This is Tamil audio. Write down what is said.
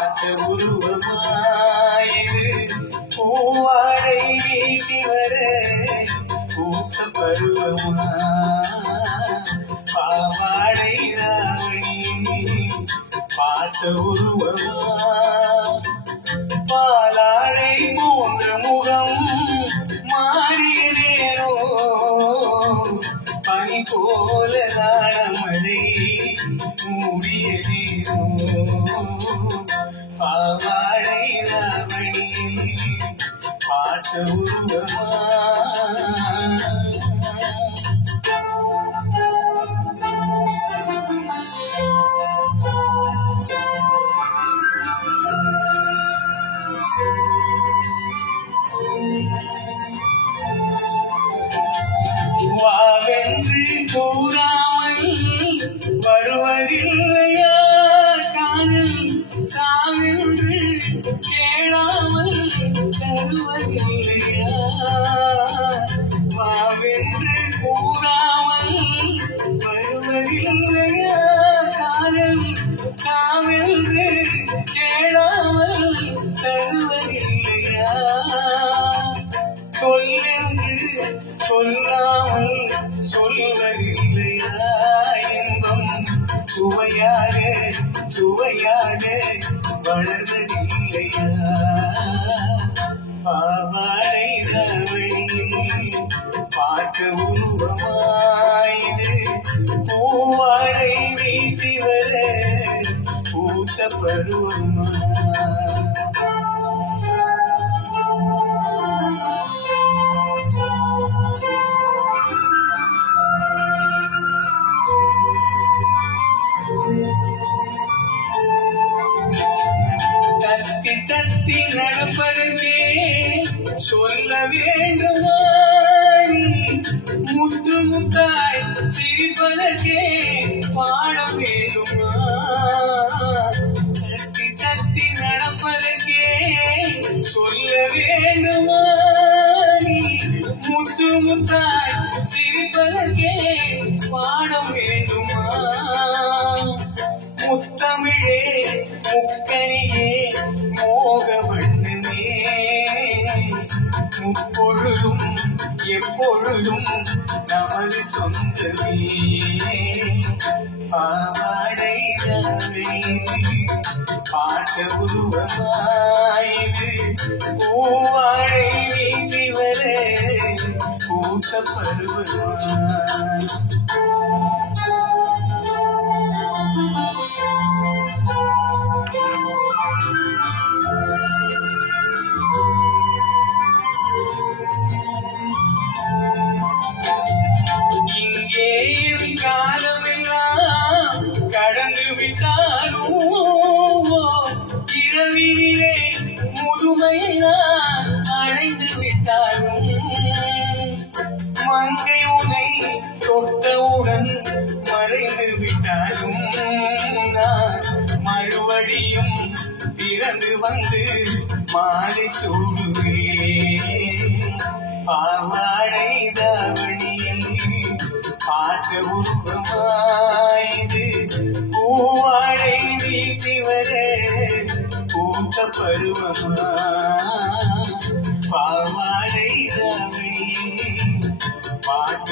பார்த்த உருவமாயிரு பூவாடை வீசி வர பூத்த பருவமா பாவாடை ராவணி பார்த்த உருவமா பாலாடை போன்ற முகம் மாறியதேனோ பனி போல நாளமழை மூடியதேனோ பாவாடை ராவணி பார்த்த உருவமா வாவென்று கூறாமல் வருவதில்லையா காதல் தாவென்று கேளாமல் தருவதில்லையா வாவென்று கூறாமல் வருவதில்லையா காதல் தாவென்று கேளாமல் தருவதில்லையா சொல்லென்று சொல்லாமல் சொல்வதில்லையா இன்பம் சுவையாக சுவையாக வளர்வதில்லையா பாவாடை ராவணியில் பார்க்க உருவமாயிது பூவாடை வீசி வர பூத்த பருவமா தத்தி தத்தி நடப்பதற்கே சொல்ல வேண்டுமா முத்து முத்தாய் சிரிப்பதற்கே பாட வேண்டுமா தத்தி தத்தி நடப்பதற்கே சொல்ல வேண்டுமா முத்து முத்தாய் சிரிப்பதற்கே பாட வேண்டுமா முத்தமிழே முக்கனியே மோக வண்ணமே முப்பொழுதும் எப்பொழுதும் நமது சொந்தமே பாவாடை ராவணி பார்த்த உருவமாயிது பூவாடை வீசி வர பூத்த பருவமா இங்கேயும் காலமெல்லாம் கடந்து விட்டாலும் இரவிலே முதுமையெல்லாம் அடைந்து விட்டாலும் மங்கை உனை தொட்டவுடன் மறைந்து விட்டாலும் நான் மறுபடியும் பிறந்து வந்து மாலை சூடுவேன் பாவாடை ராவணியில் பார்க்க உருவமாயிது பூவாடை வீசி வர பூத்த பருவமா பாவாடை ராவணியில் பார்க்க